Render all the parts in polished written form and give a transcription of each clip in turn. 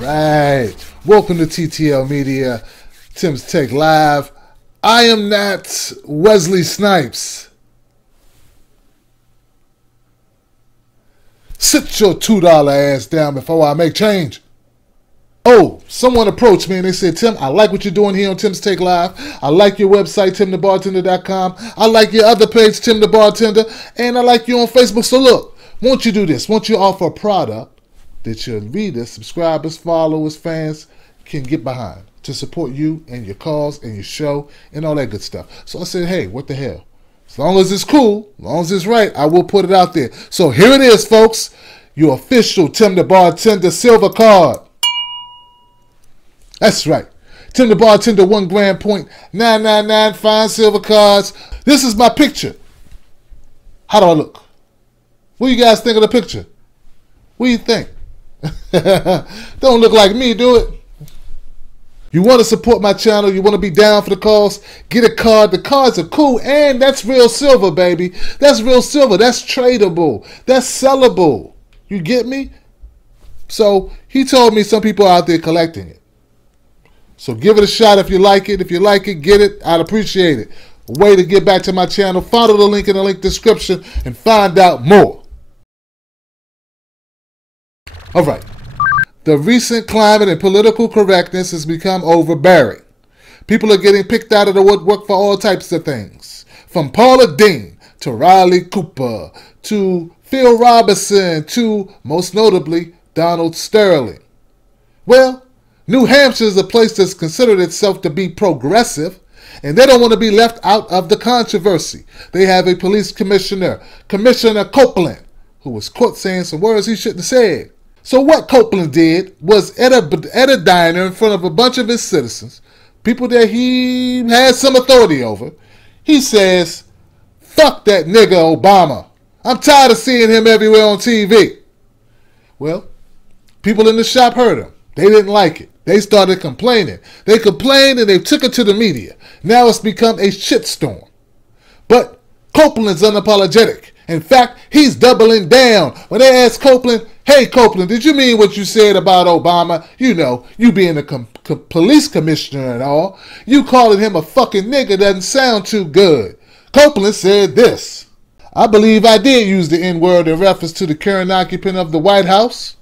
Right. Welcome to TTL Media, Tim's Take Live. I am not Wesley Snipes. Sit your $2 ass down before I make change. Oh, someone approached me and they said, Tim, I like what you're doing here on Tim's Take Live. I like your website, timthebartender.com. I like your other page, Tim the Bartender. And I like you on Facebook. So look, won't you do this? Won't you offer a product that your readers, subscribers, followers, fans can get behind to support you and your cause and your show and all that good stuff? So I said, hey, what the hell? As long as it's cool, as long as it's right, I will put it out there. So here it is, folks. Your official Tim the Bartender silver card. That's right. Tim the Bartender, 1 grand point, 999 fine silver cards. This is my picture. How do I look? What do you guys think of the picture? What do you think? Don't look like me, do it. You want to support my channel, you want to be down for the cause, get a card. The cards are cool, and that's real silver, baby. That's real silver. That's tradable. That's sellable. You get me? So he told me some people are out there collecting it. So give it a shot if you like it. If you like it, get it. I'd appreciate it. A way to get back to my channel. Follow the link in the link description and find out more. All right. The recent climate and political correctness has become overbearing. People are getting picked out of the woodwork for all types of things. From Paula Deen to Riley Cooper to Phil Robinson to, most notably, Donald Sterling. Well, New Hampshire is a place that's considered itself to be progressive, and they don't want to be left out of the controversy. They have a police commissioner, Commissioner Copeland, who was caught saying some words he shouldn't have said. So what Copeland did was at a diner in front of a bunch of his citizens, people that he had some authority over, he says, "Fuck that nigger Obama. I'm tired of seeing him everywhere on TV." Well, people in the shop heard him. They didn't like it. They started complaining. They complained and they took it to the media. Now it's become a shitstorm. But Copeland's unapologetic. In fact, he's doubling down. When they asked Copeland, "Hey Copeland, did you mean what you said about Obama? You know, you being a police commissioner and all. You calling him a fucking nigger doesn't sound too good." Copeland said this: "I believe I did use the N-word in reference to the current occupant of the White House.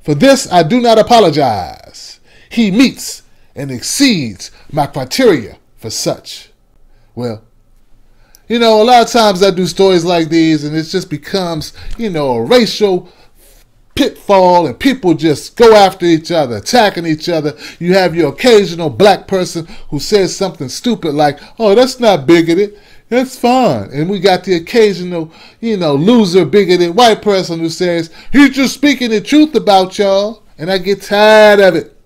For this, I do not apologize. He meets and exceeds my criteria for such." Well, you know, a lot of times I do stories like these and it just becomes, you know, a racial pitfall and people just go after each other, attacking each other. You have your occasional black person who says something stupid like, "Oh, that's not bigoted. That's fine." And we got the occasional, you know, loser, bigoted white person who says, "He's just speaking the truth about y'all." And I get tired of it.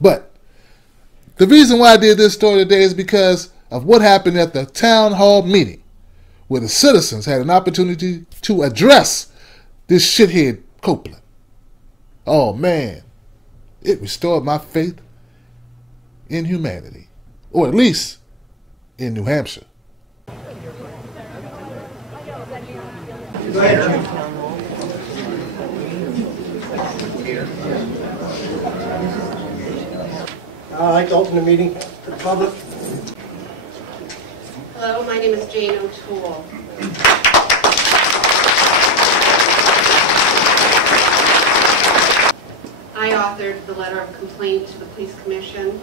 But the reason why I did this story today is because of what happened at the town hall meeting, where the citizens had an opportunity to address this shithead Copeland. Oh man, it restored my faith in humanity, or at least in New Hampshire. Go ahead, Jim. I'd like to open the meeting to the public. Hello, my name is Jane O'Toole. I authored the letter of complaint to the police commission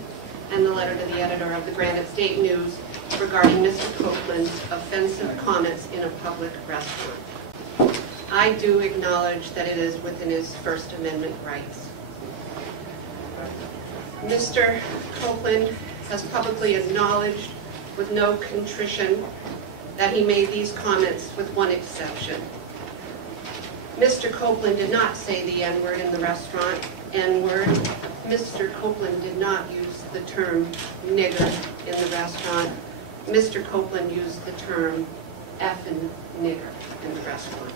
and the letter to the editor of the Granite State News regarding Mr. Copeland's offensive comments in a public restaurant. I do acknowledge that it is within his First Amendment rights. Mr. Copeland has publicly acknowledged with no contrition that he made these comments, with one exception. Mr. Copeland did not say the N-word in the restaurant, N-word. Mr. Copeland did not use the term nigger in the restaurant. Mr. Copeland used the term effing nigger in the restaurant.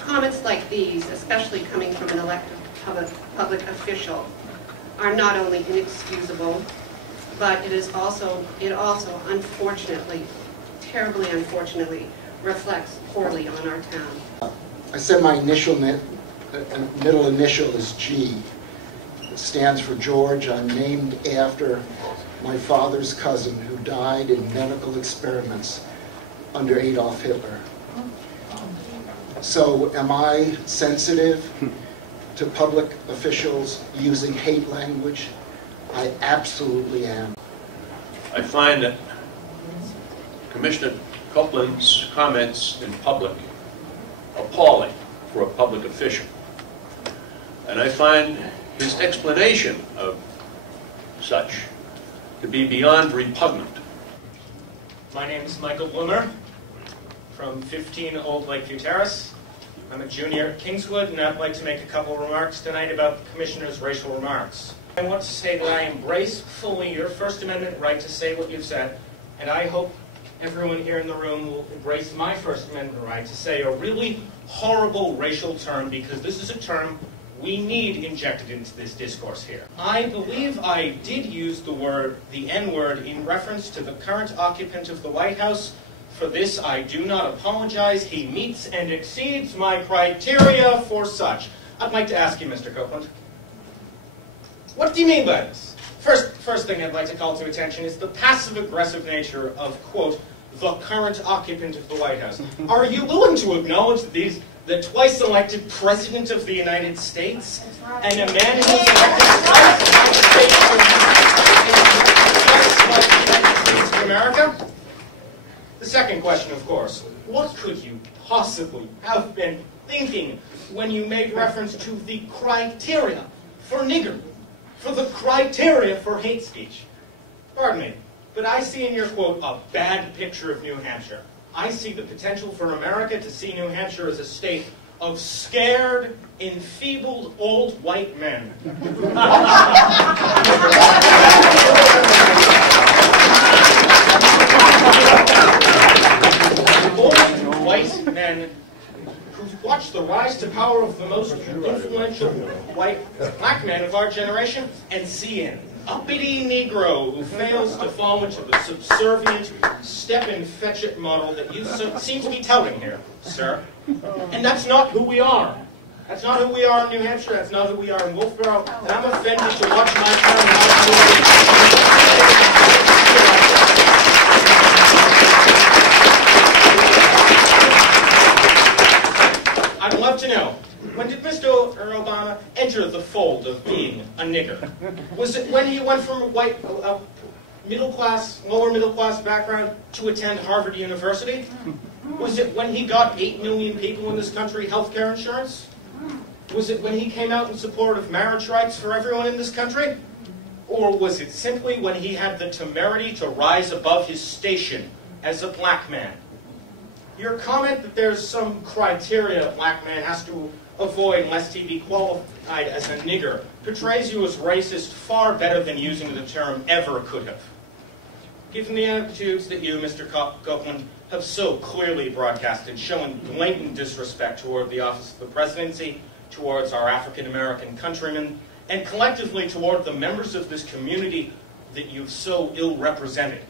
Comments like these, especially coming from an elected public official, are not only inexcusable, but it also unfortunately, terribly unfortunately, reflects poorly on our town. I said my middle initial is G. It stands for George. I'm named after my father's cousin who died in medical experiments under Adolf Hitler. So am I sensitive to public officials using hate language? I absolutely am. I find that Commissioner Copeland's comments in public appalling for a public official. And I find his explanation of such to be beyond repugnant. My name is Michael Bloomer from 15 Old Lakeview Terrace. I'm a junior at Kingswood, and I'd like to make a couple of remarks tonight about the Commissioner's racial remarks. I want to say that I embrace fully your First Amendment right to say what you've said, and I hope everyone here in the room will embrace my First Amendment right to say a really horrible racial term, because this is a term we need injected into this discourse here. I believe I did use the N-word, in reference to the current occupant of the White House. For this, I do not apologize. He meets and exceeds my criteria for such. I'd like to ask you, Mr. Copeland, what do you mean by this? First thing I'd like to call to attention is the passive-aggressive nature of, quote, the current occupant of the White House. Are you willing to acknowledge that the twice-elected President of the United States and a man who was elected twice in the United States of America? The second question, of course, what could you possibly have been thinking when you made reference to the criteria for nigger, for the criteria for hate speech? Pardon me, but I see in your quote a bad picture of New Hampshire. I see the potential for America to see New Hampshire as a state of scared, enfeebled old white men. Old white men who've watched the rise to power of the most influential white black men of our generation and see an uppity Negro who fails to fall into the subservient step-and-fetch-it model that you seem to be touting here, sir. And that's not who we are. That's not who we are in New Hampshire. That's not who we are in Wolfeboro. And I'm offended to watch my I'd love to know, when did Mr. Obama enter the fold of being a nigger? Was it when he went from white, middle-class, lower-middle-class background to attend Harvard University? Was it when he got 8 million people in this country health care insurance? Was it when he came out in support of marriage rights for everyone in this country? Or was it simply when he had the temerity to rise above his station as a black man? Your comment that there's some criteria a black man has to avoid lest he be qualified as a nigger portrays you as racist far better than using the term ever could have. Given the attitudes that you, Mr. Copeland, have so clearly broadcasted, showing blatant disrespect toward the office of the presidency, towards our African-American countrymen, and collectively toward the members of this community that you've so ill-represented,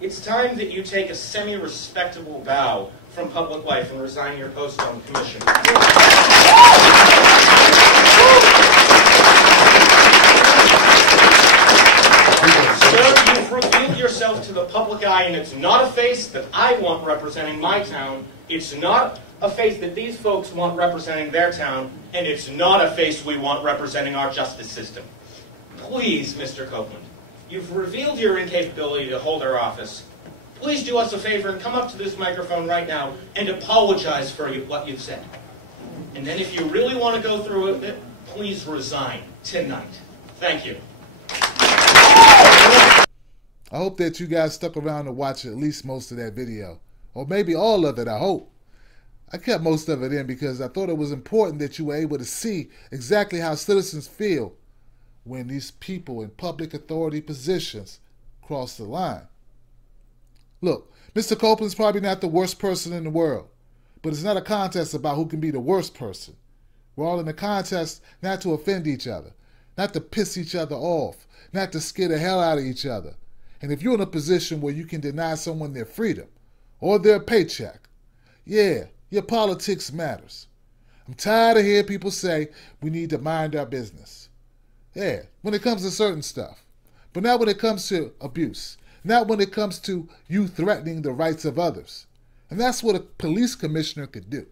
it's time that you take a semi-respectable bow from public life and resign your post on the commission. Sir, you've revealed yourself to the public eye, and it's not a face that I want representing my town. It's not a face that these folks want representing their town, and it's not a face we want representing our justice system. Please, Mr. Copeland, you've revealed your incapability to hold our office. Please do us a favor and come up to this microphone right now and apologize for what you've said. And then if you really want to go through with it, please resign tonight. Thank you. I hope that you guys stuck around to watch at least most of that video. Or maybe all of it, I hope. I kept most of it in because I thought it was important that you were able to see exactly how citizens feel when these people in public authority positions cross the line. Look, Mr. Copeland's probably not the worst person in the world, but it's not a contest about who can be the worst person. We're all in a contest not to offend each other, not to piss each other off, not to scare the hell out of each other. And if you're in a position where you can deny someone their freedom or their paycheck, yeah, your politics matters. I'm tired of hearing people say we need to mind our business. Yeah, when it comes to certain stuff. But not when it comes to abuse. Not when it comes to you threatening the rights of others. And that's what a police commissioner could do.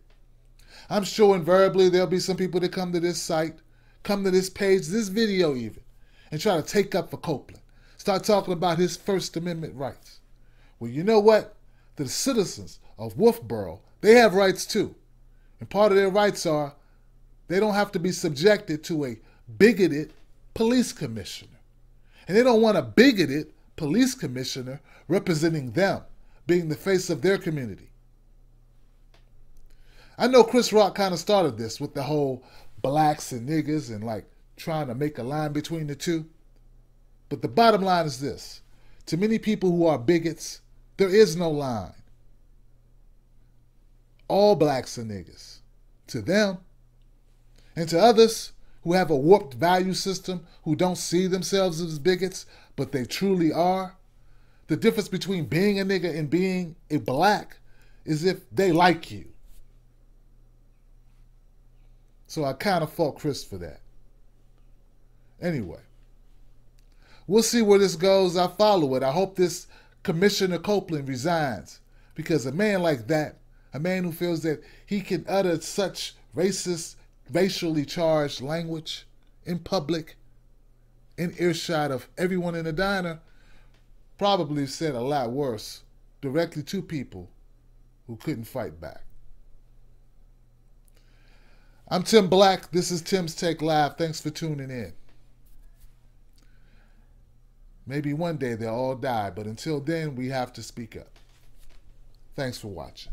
I'm sure invariably there'll be some people that come to this site, come to this page, this video even, and try to take up for Copeland. Start talking about his First Amendment rights. Well, you know what? The citizens of Wolfeboro, they have rights too. And part of their rights are they don't have to be subjected to a bigoted police commissioner. And they don't want a bigoted police commissioner representing them, being the face of their community. I know Chris Rock kind of started this with the whole blacks and niggers and like trying to make a line between the two. But the bottom line is this. To many people who are bigots, there is no line. All blacks are niggers. To them. And to others who have a warped value system, who don't see themselves as bigots, but they truly are, the difference between being a nigger and being a black is if they like you. So I kind of fault Chris for that. Anyway, we'll see where this goes. I follow it. I hope this Commissioner Copeland resigns, because a man like that, a man who feels that he can utter such racist, racially charged language in public, in earshot of everyone in the diner, probably said a lot worse directly to people who couldn't fight back. I'm Tim Black. This is Tim's Take Live. Thanks for tuning in. Maybe one day they'll all die, but until then, we have to speak up. Thanks for watching.